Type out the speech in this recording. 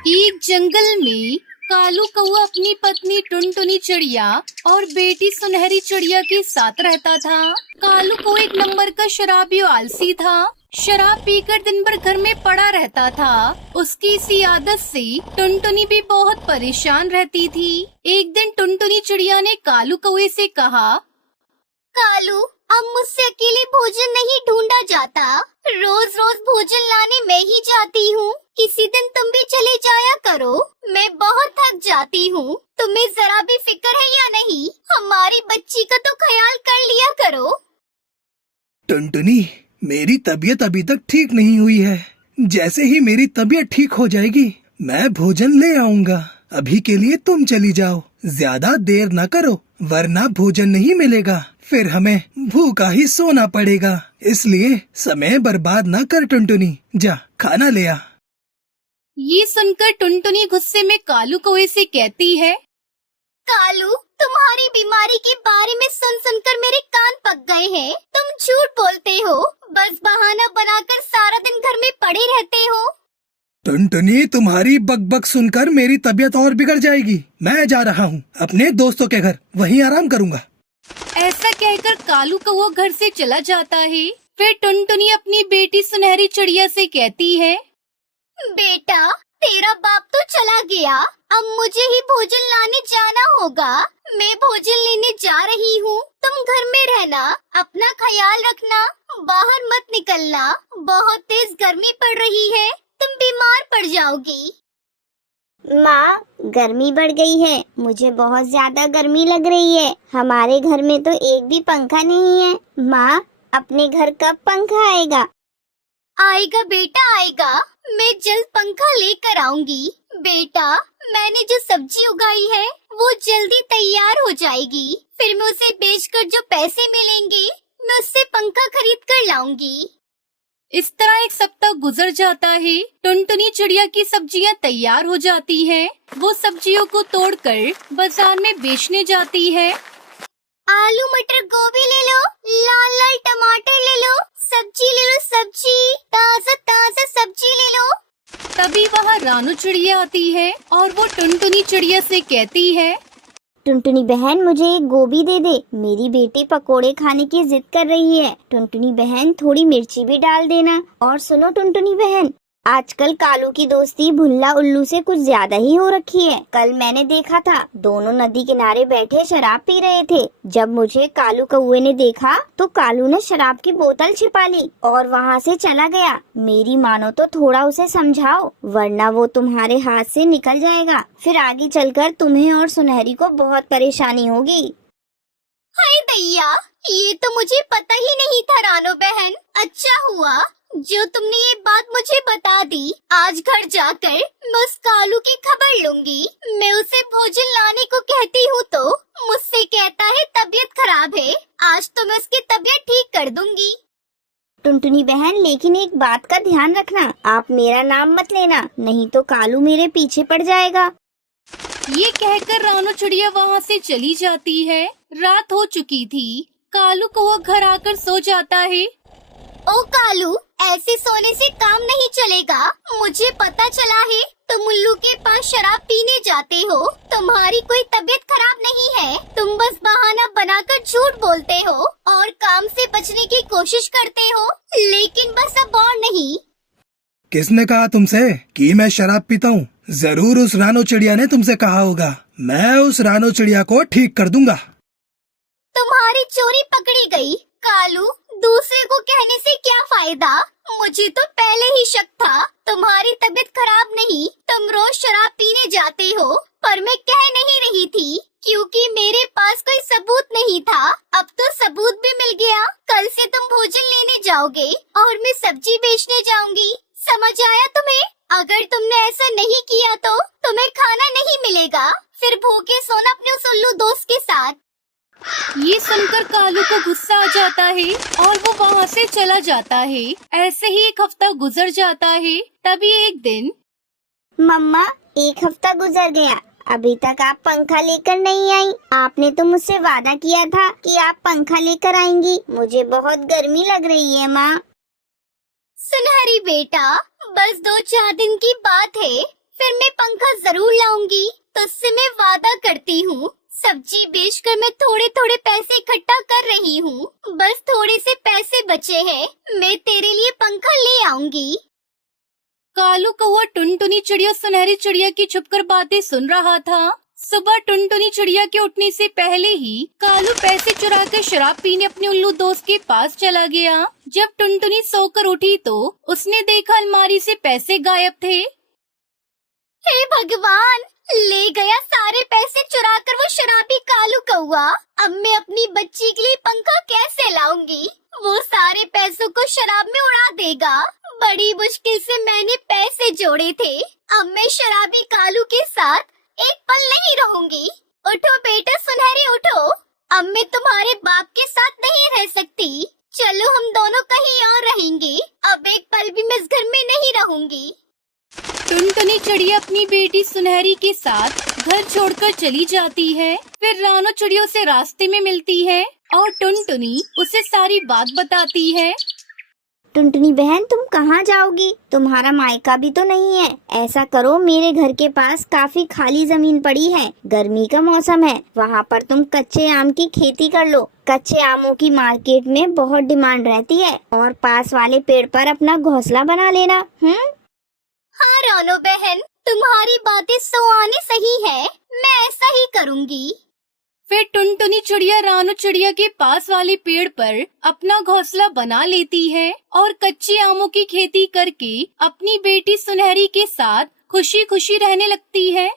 एक जंगल में कालू कौआ अपनी पत्नी टुनटुनी चिड़िया और बेटी सुनहरी चिड़िया के साथ रहता था। कालू को एक नंबर का शराबी और आलसी था। शराब पीकर दिन भर घर में पड़ा रहता था। उसकी इसी आदत से टुनटुनी भी बहुत परेशान रहती थी। एक दिन टुनटुनी चिड़िया ने कालू कौए से कहा, कालू, अब मुझसे अकेले भोजन नहीं ढूंढा जाता। रोज रोज भोजन लाने मैं ही जाती हूँ। किसी दिन तुम भी चले जाया करो। मैं बहुत थक जाती हूँ। तुम्हें जरा भी फिक्र है या नहीं? हमारी बच्ची का तो ख्याल कर लिया करो। टुनटुनी, मेरी तबीयत अभी तक ठीक नहीं हुई है। जैसे ही मेरी तबीयत ठीक हो जाएगी मैं भोजन ले आऊंगा। अभी के लिए तुम चली जाओ। ज्यादा देर न करो वरना भोजन नहीं मिलेगा। फिर हमें भूखा ही सोना पड़ेगा। इसलिए समय बर्बाद न कर टुनटुनी, जा खाना ले आ। ये सुनकर टुनटुनी गुस्से में कालू कौए से कहती है, कालू, तुम्हारी बीमारी के बारे में सुन सुनकर मेरे कान पक गए हैं। तुम झूठ बोलते हो। बस बहाना बनाकर सारा दिन घर में पड़े रहते हो। टुनटुनी, तुम्हारी बकबक सुनकर मेरी तबीयत और बिगड़ जाएगी। मैं जा रहा हूँ अपने दोस्तों के घर, वहीं आराम करूँगा। ऐसा कहकर कालू कौआ घर से चला जाता है। फिर टुनटुनी अपनी बेटी सुनहरी चिड़िया से कहती है, बेटा, तेरा बाप तो चला गया। अब मुझे ही भोजन लाने जाना होगा। मैं भोजन लेने जा रही हूँ। तुम घर में रहना, अपना ख्याल रखना, बाहर मत निकलना। बहुत तेज गर्मी पड़ रही है, तुम बीमार पड़ जाओगी। माँ, गर्मी बढ़ गई है। मुझे बहुत ज्यादा गर्मी लग रही है। हमारे घर में तो एक भी पंखा नहीं है। माँ, अपने घर कब पंखा आएगा? आएगा बेटा, आएगा। मैं जल्द पंखा लेकर आऊंगी। बेटा, मैंने जो सब्जी उगाई है वो जल्दी तैयार हो जाएगी। फिर मैं उसे बेचकर जो पैसे मिलेंगे मैं उससे पंखा खरीद कर लाऊंगी। इस तरह एक सप्ताह गुजर जाता है। टुनटुनी चिड़िया की सब्जियां तैयार हो जाती हैं। वो सब्जियों को तोड़कर बाजार में बेचने जाती है। आलू, मटर, गोभी ले लो, लाल लाल टमाटर ले लो, सब्जी ले लो, सब्जी, ताजा ताजा सब्जी ले लो। तभी वहाँ रानू चिड़िया आती है और वो टुनटुनी चिड़िया से कहती है, टुनटुनी बहन, मुझे एक गोभी दे दे। मेरी बेटी पकोड़े खाने की जिद कर रही है। टुनटुनी बहन, थोड़ी मिर्ची भी डाल देना। और सुनो टुनटुनी बहन, आजकल कालू की दोस्ती भुल्ला उल्लू से कुछ ज्यादा ही हो रखी है। कल मैंने देखा था दोनों नदी किनारे बैठे शराब पी रहे थे। जब मुझे कालू कौए ने देखा तो कालू ने शराब की बोतल छिपा ली और वहाँ से चला गया। मेरी मानो तो थोड़ा उसे समझाओ, वरना वो तुम्हारे हाथ से निकल जाएगा। फिर आगे चलकर तुम्हें और सुनहरी को बहुत परेशानी होगी। हाय दैया, ये तो मुझे पता ही नहीं था रानो बहन। अच्छा हुआ जो तुमने ये बात मुझे बता दी। आज घर जाकर मैं उस कालू की खबर लूंगी। मैं उसे भोजन लाने को कहती हूँ तो मुझसे कहता है तबीयत खराब है। आज तो मैं उसकी तबीयत ठीक कर दूंगी। टुनटुनी बहन, लेकिन एक बात का ध्यान रखना, आप मेरा नाम मत लेना, नहीं तो कालू मेरे पीछे पड़ जाएगा। ये कहकर रानू चिड़िया वहाँ से चली जाती है। रात हो चुकी थी। कालू कौआ घर आकर सो जाता है। ओ कालू, ऐसे सोने से काम नहीं चलेगा। मुझे पता चला है तुम उल्लू के पास शराब पीने जाते हो। तुम्हारी कोई तबीयत खराब नहीं है। तुम बस बहाना बनाकर झूठ बोलते हो और काम से बचने की कोशिश करते हो, लेकिन बस अब और नहीं। किसने कहा तुमसे कि मैं शराब पीता हूँ? जरूर उस रानो चिड़िया ने तुमसे कहा होगा। मैं उस रानो चिड़िया को ठीक कर दूंगा। तुम्हारी चोरी पकड़ी गई। कालू, दूसरे को कहने से क्या फायदा? मुझे तो पहले ही शक था तुम्हारी तबीयत खराब नहीं। तुम रोज शराब पीने जाते हो, पर मैं कह नहीं रही थी क्योंकि मेरे पास कोई सबूत नहीं था। अब तो सबूत भी मिल गया। कल से तुम भोजन लेने जाओगे और मैं सब्जी बेचने जाऊंगी। समझ आया तुम्हें? अगर तुमने ऐसा नहीं किया तो तुम्हें खाना नहीं मिलेगा। फिर भूखे सोना अपने उस उल्लू दोस्त के साथ। ये सुनकर कालू को गुस्सा आ जाता है और वो वहाँ से चला जाता है। ऐसे ही एक हफ्ता गुजर जाता है। तभी एक दिन, मम्मा, एक हफ्ता गुजर गया, अभी तक आप पंखा लेकर नहीं आई। आपने तो मुझसे वादा किया था कि आप पंखा लेकर आएंगी। मुझे बहुत गर्मी लग रही है माँ। सुनहरी बेटा, बस 2-4 दिन की बात है, फिर मैं पंखा जरूर लाऊंगी। तुझसे मैं वादा करती हूँ, सब्जी बेचकर मैं थोड़े थोड़े पैसे इकट्ठा कर रही हूँ। बस थोड़े से पैसे बचे हैं, मैं तेरे लिए पंखा ले आऊंगी। कालू कौआ टुनटुनी चिड़िया सुनहरी चिड़िया की छुपकर बातें सुन रहा था। सुबह टुनटुनी चिड़िया के उठने से पहले ही कालू पैसे चुरा कर शराब पीने अपने उल्लू दोस्त के पास चला गया। जब टुनटुनी सोकर उठी तो उसने देखा अलमारी से पैसे गायब थे। हे भगवान, ले गया सारे पैसे चुरा कर वो शराबी कालू कौआ। अब मैं अपनी बच्ची के लिए पंखा कैसे लाऊंगी? वो सारे पैसों को शराब में उड़ा देगा। बड़ी मुश्किल से मैंने पैसे जोड़े थे। अब मैं शराबी कालू के साथ एक पल नहीं रहूंगी। उठो बेटा सुनहरी, उठो। अब मैं तुम्हारे बाप के साथ नहीं रह सकती। चलो हम दोनों कहीं और रहेंगे। अब एक पल भी मैं इस घर में नहीं रहूंगी। टुनटुनी चिड़िया अपनी बेटी सुनहरी के साथ घर छोड़कर चली जाती है। फिर रानो चिड़ियों से रास्ते में मिलती है और टुनटुनी उसे सारी बात बताती है। टुनटुनी बहन, तुम कहाँ जाओगी? तुम्हारा मायका भी तो नहीं है। ऐसा करो, मेरे घर के पास काफी खाली जमीन पड़ी है। गर्मी का मौसम है, वहाँ पर तुम कच्चे आम की खेती कर लो। कच्चे आमों की मार्केट में बहुत डिमांड रहती है। और पास वाले पेड़ पर अपना घोंसला बना लेना। हाँ रानो बहन, तुम्हारी बातें सौ आने सही है। मैं ऐसा ही करूँगी। फिर टुनटुनी चिड़िया रानो चिड़िया के पास वाले पेड़ पर अपना घोंसला बना लेती है और कच्चे आमों की खेती करके अपनी बेटी सुनहरी के साथ खुशी खुशी रहने लगती है।